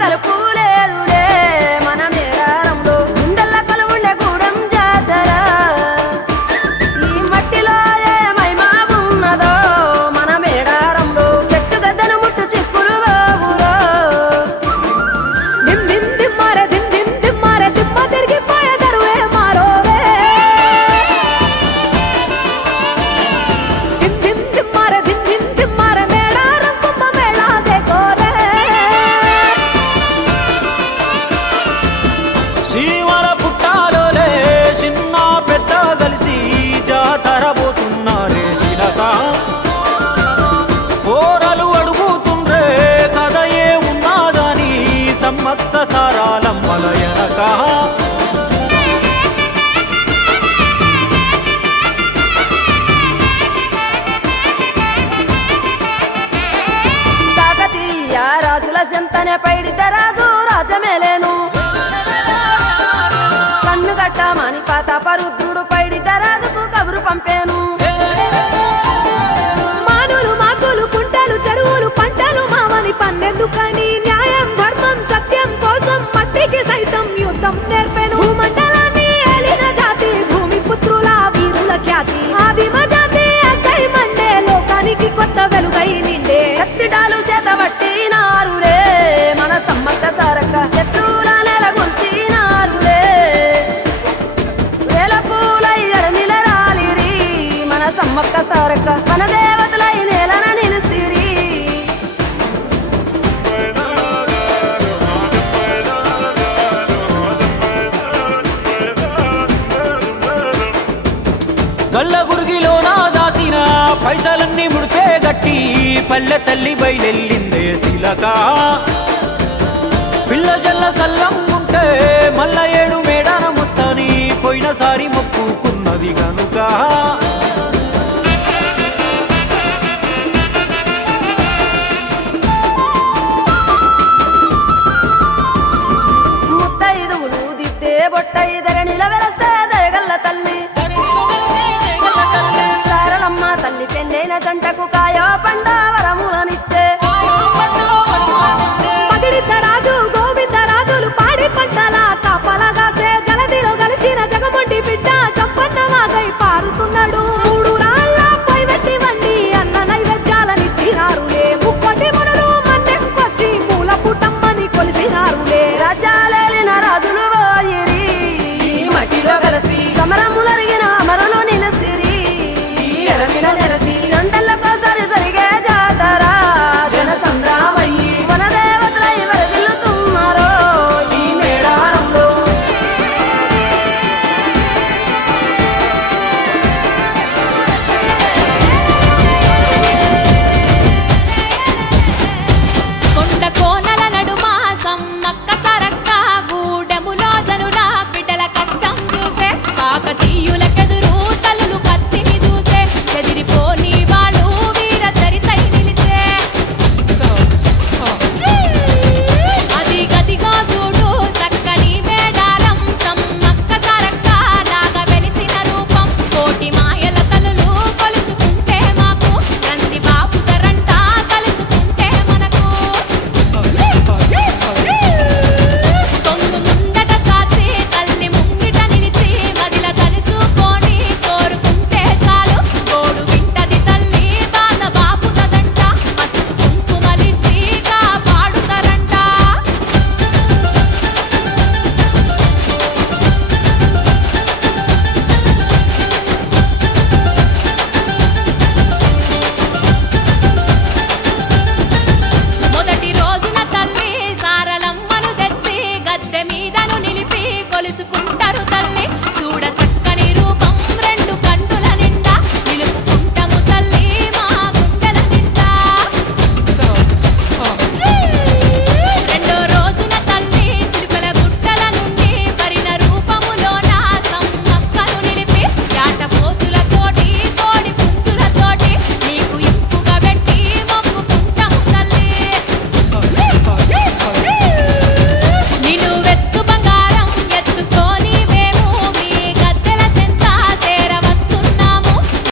తలుపు లేదులే మన మేడారంలో గుండెల్ల కొలువుండే గూడెం జాతర ఈ మట్టిలో ఏ మహిమా ఉన్నదో మన మేడారంలో చెట్టు గద్దను ముట్టు చిక్కులు బాబులో దిమ్ దిమ్ దిమ్మారే దిమ్ దిమ్ దిమ్మారే దిమ్మ తిరిగిపోయే దరువే మారోవే దిమ్ దిమ్ దిమ్మారే దిమ్ దిమ్ దిమ్మారే మేడారం కుమ్మ మేళా దేకోరే శ్రీవర పుట్టాలోలే చిన్న పెద్ద కలిసి జాతర పోతున్నారే శిలక పోరలు అడుగుతుండ్రే కథ ఏ ఉన్నాదని సమ్మక్క సారాలమ్మల ఎనక కాకతీయ రాజుల చెంతనే పైడిత రాజు రాజమేలేను కన్ను గట్టమని పాతాపరుద్రుడు పైడిత రాజుకు కబురు పంపేను మానులు మాకులు కుంటలు చెరువులు పంటలు మామని పన్నెందుకని న్యాయం ధర్మం సత్యం కోసం మట్టికి సైతం యుద్ధం నేర్పెను భూమండలాన్ని ఏలిన జాతి భూమి పుత్రుల వీరుల ఖ్యాతి ఆదిమ జాతి అక్కై మండే లోకానికి కొత్త వెలుగై నిండే కత్తిడాలు చేతబట్టినారులే మన సమ్మక్క సారక్క శత్రువుల నెలగొంచినారులే వేల పూలై అడమిల రాలిరి మన సమ్మక్క సారక్క మన దేవతలై నేలన నిలిసిరి గల్ల గురిగిలోన దాసిన పైసలన్నీ ముడిపే గట్టి పల్లె తల్లి బయలెల్లిందే శిలక పిల్ల జల్ల సల్లం ఉంటే మల్ల ఏడు మేడారం వస్తాని పోయినసారి మొక్కుకున్నది గనుక ముత్తైదువులు దిద్దే బొట్టైదర నిలవెలసే దయగల్ల తల్లి సారలమ్మ తల్లి పెళ్ళైన జంటకు కాయో పండావరములనిచ్చే పగిడిత రాజు గోవింద రాజులు పాడి పంటల కాపలగాసే జలదిలో కలిసిన జగమొండి బిడ్డ చంపన్న వాగై పారుతున్నాడు మూడు రాళ్ళ పై వెట్టి వండి అన్న నైవేద్యాలనిచ్చినారులే ముక్కోటి మునులు మన్నెంకొచ్చి మూల పుట్టమ్మని కొలిసినారులే రాజ్య